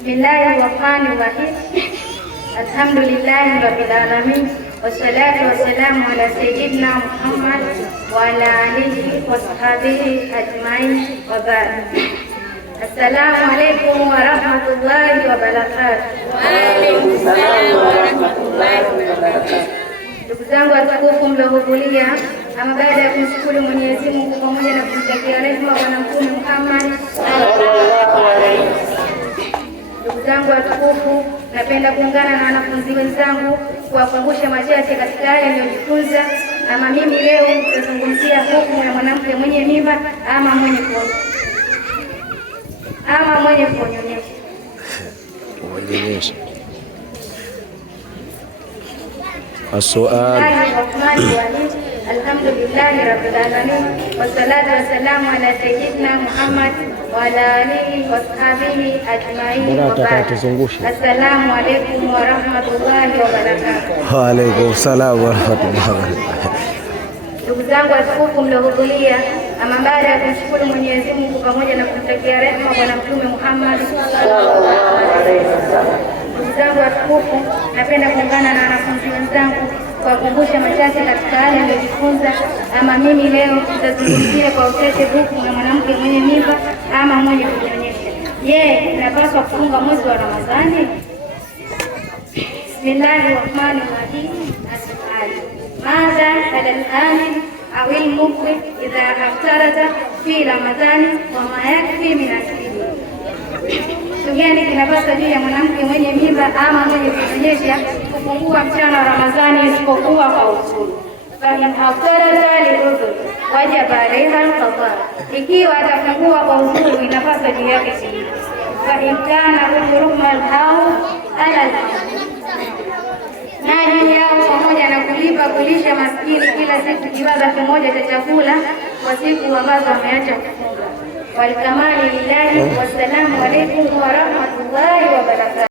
Bismillahirrahmanirrahim. Alhamdulillahi rabbil alamin. Wassalatu wassalamu ala sayyidina Muhammad wa ala alihi wa sahbihi ajma'in wa ba'd. Assalamu alaykum wa rahmatullahi wa barakatuh. Wa alaykum salaam wa rahmatullahi wa barakatuh. Ndugu zangu watukufu mliohudhuria, ama baada ya kumshukuru Mwenyezi Mungu pamoja na kumtakia rehema Bwana Mtume Muhammad sallallahu alaihi wasallam. Ndugu zangu watukufu, napenda kuungana na wanafunzi wenzangu kuwakumbusha machache katika yale niliyojifunza. Ama mimi leo nitazungumzia hukumu ya mwanamke mwenye mimba ama mwenye kunyonyesha. As-su'al. Alhamdulillahi rabbil alamin wassalatu wassalamu ala sayyidina Muhammad wa ala alihi wa sahbihi ajma'in. Assalamu alaykum wa rahmatullahi wa barakatuh. Wa alaykum salaam wa rahmatullahi wa barakatuh. Ndugu zangu watukufu mliohudhuria, ama baada ya kumshukuru Mwenyezi Mungu pamoja na kumtakia rehema Bwana Mtume Muhammad sallallahu alaihi wasallam. Ndugu zangu watukufu, napenda kuungana na wanafunzi wenzangu kuwakumbusha machache katika yale niliyojifunza. Ama mimi leo nitazungumzia kwa uchache hukumu ya mwanamke mwenye mimba ama mwenye kunyonyesha. Je, inapaswa kufunga mwezi wa Ramadhani? Bismillahirrahmanirrahim. As-su'al. Madha ala al-hamil au al-mukwi idha aftarata fi Ramadhani wa ma yakfi min akili. Gani kinapaswa juu ya mwanamke mwenye mimba ama mwenye kunyonyesha kufungua mchana wa Ramadhani isipokuwa kwa usulu? Fa in aftarata li-udhr wajaba alaiha al-qada. Ikiwa atafungua kwa usulu inapaswa juu yake kulipa. Fa in kana udhruhum al-hawl ala al-hawl, na juu yao pamoja na kulisha maskini kila siku kiwango kimoja cha chakula kwa siku ambazo wameacha kufunga. Walkamali lillahi. Wassalamu alaykum wa rahmatullahi wa barakatuh.